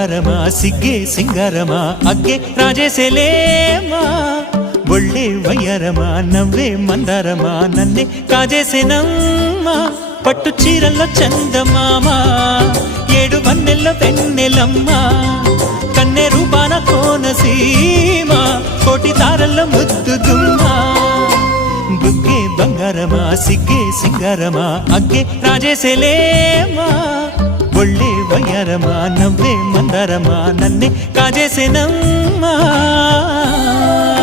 బంగారమా సిగ్గే సింగారమా అగ్గే రాజేసేలేమా ఒళ్ళే వయ్యారమా నవ్వే మందారమా నన్నే కాజేసేనమ్మా పట్టు చీరల్లో చందమామా ఏడు వన్నెల్లో వెన్నెలమ్మా కన్నె రూపాన కోనసీమ కోటి తారల్లో ముద్దుదుమ్మా బుగ్గే బంగారమా సిగ్గే సింగారమా అగ్గే రాజేసేలేమా ఒళ్ళే వయ్యారమా నవ్వే మందారమా నన్నే కాజేసేనమ్మా